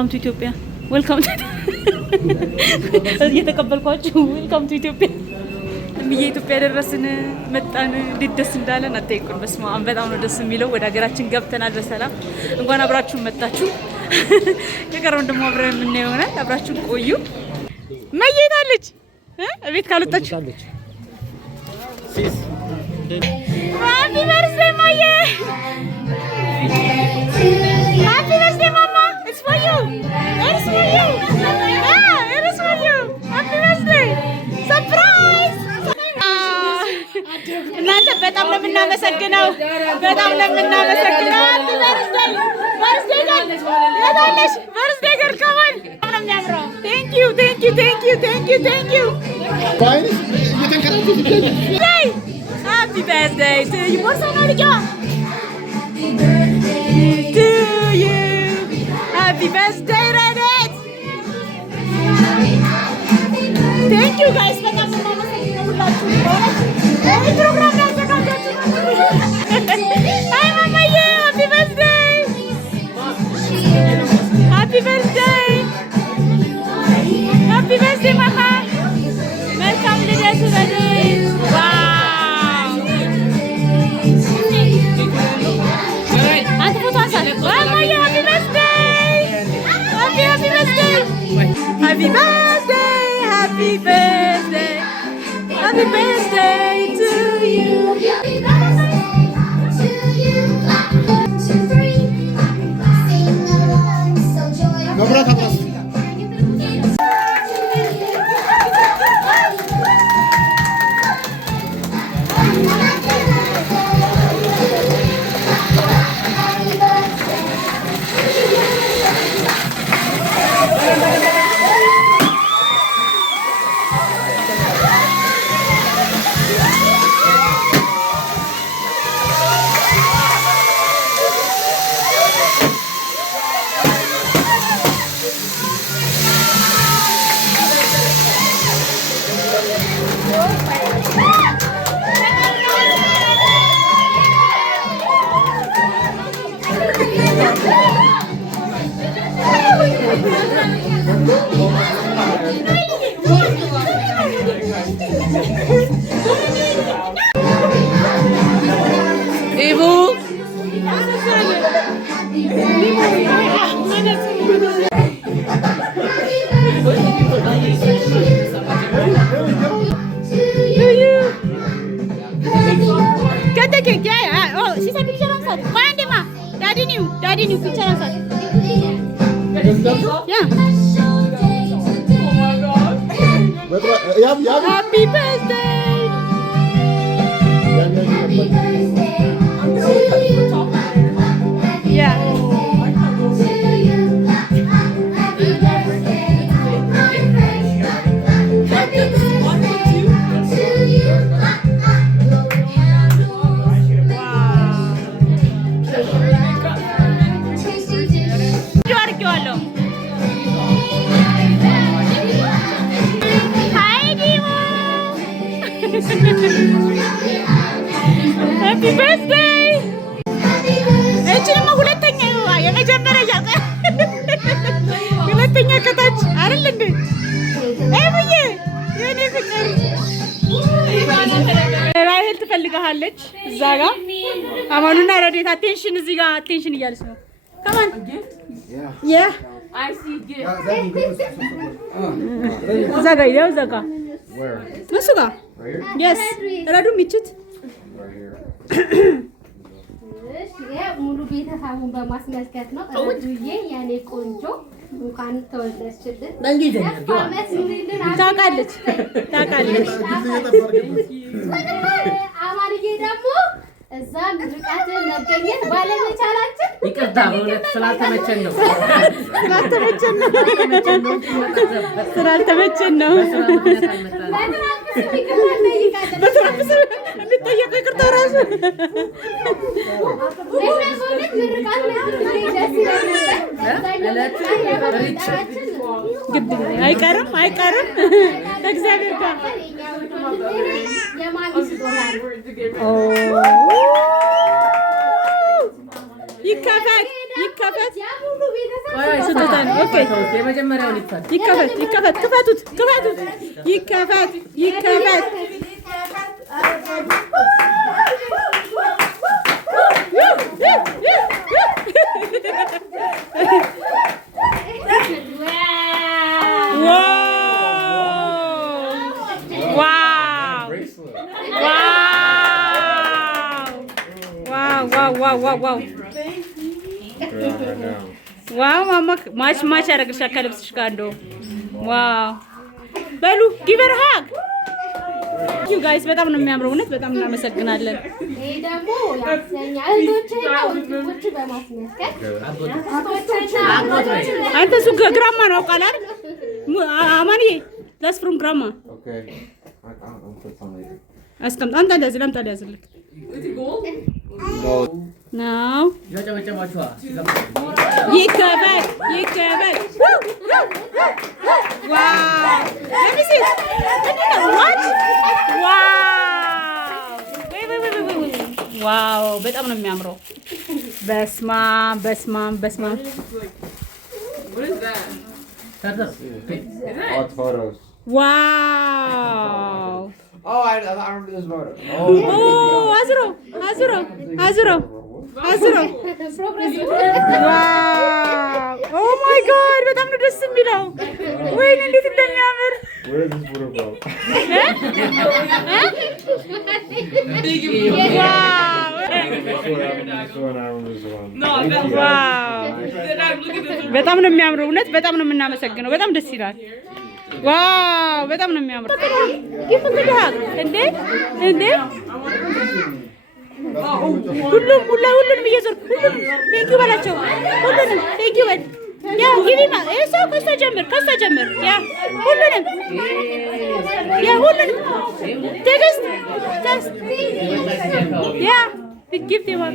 ዌልካም ቱ ኢትዮጵያ ዌልካም ቱ እየተቀበልኳችሁ ዌልካም ቱ ኢትዮጵያ እምዬ ኢትዮጵያ ደረስን መጣን እንዴት ደስ እንዳለን አትጠይቁን በስመ አብ በጣም ነው ደስ የሚለው ወደ ሀገራችን ገብተናል በሰላም እንኳን አብራችሁን መጣችሁ የቀረውን ደግሞ አብረን የምናየው ይሆናል አብራችሁን ቆዩ መየታለች እቤት ካልወጣችሁ ሲስ ሃፒ በርዝዴይ ማየ ሃፒ በርዝዴይ ማማ ኢትስ ፎር ዩ ኢትስ ፎር ዩ ኢትስ ፎር ዩ ሃፒ በርዝዴይ ሰርፕራይዝ እናንተ በጣም ነው የምናመሰግነው ሃፒ በርዝዴይ በርዝዴይ የታለሽ በርዝዴይ ገር ከማን ነው የሚያምረው ቴንክ ዩ Happy birthday to you. What's on the job? To you. Happy birthday, Reddit. Thank you guys for coming. Hey, program Hi, Mama. Yeah, happy birthday. Happy birthday. Happy birthday, Mama. Welcome to the birthday. Wow. Happy birthday to you. Daddy knew picture on that. Yeah. Happy birthday. Yeah. Happy birthday! እቺንማ ሁለተኛ የመጀመሪያ ያቀ ሁለተኛ ከታች አይደል እንዴ? አይብዬ የኔ ፍቅር ራይል ትፈልጋለች እዛ ጋር አማኑና ረዴት አቴንሽን እዚህ ጋር አቴንሽን እያለች ነው ከማን ያ I see gift እዛ ጋር ያው እዛ ጋር እሱ ጋር yes ረዱ ሚችት ሙሉ ቤተሰቡን በማስመልከት ነው ረዱዬ ያኔ ቆንጆ እንኳን ተወለድሽልን ታውቃለች አማርዬ ደግሞ እዛ ምርቃት መገኘት ባለመቻላችን ይቅርታ በእውነት ስላልተመቸን ነው እንጠየቅ ይቅርታ ራሱ አይቀርም እግዚአብሔር ጋር ይከፈት ይከፈት ስጦታ ነው። ኦኬ የመጀመሪያውን ይፈት ይከፈት ይከፈት ክፈቱት ክፈቱት ይከፈት ይከፈት ዋው ማማ ማች ያደርግልሻል ከልብስሽ ጋር እንደው ዋው በሉ ጊቨር ሃግ ዩ ጋይስ በጣም ነው የሚያምረው። እውነት በጣም እናመሰግናለን። ይሄ ደግሞ ያሰኛ እህቶችና ወንድሞች በማስመልከት አንተ እሱ ግራማ ነው አውቃለህ አይደል? አማንዬ that's from grandma Okay. I'll put some later. አስቀምጥ አንተ እንደዚህ ለምጣ ያዝልክ ነው ያጨበጨባችኋ ይከፈት ይከፈት ዋው ለሚሲ what ዋው በጣም ነው የሚያምረው። በስማም በስማም በስማም Odd photos. ዋው Oh, I remember this photo. አዝሮ አዝሮ አዝሮ አዝሮ ዋው ኦ ማይ ጋድ በጣም ነው ደስ የሚለው። ወይኔ እንዴት እንደሚያምር Where is this photo from? በጣም ነው የሚያምረው። እውነት በጣም ነው የምናመሰግነው። በጣም ደስ ይላል። ዋው በጣም ነው የሚያምረው። እንዴ እንዴ ሁሉንም እየዞርኩ ሁሉንም ቴንኪው በላቸው። ሁሉንም ቴንኪው በል ያ ጊቪማ እሱ ከሷ ጀምር ያ ሁሉንም ትዕግስት ያ ጊፍት ይዋል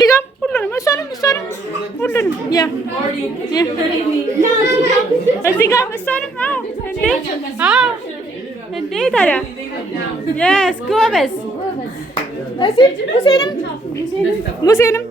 ሊጋም ሁሉንም እሷንም ሁሉንም ያ እዚህ ጋር እሷንም እንዴ ታዲያ የስ ጎበዝ እዚህ ሙሴንም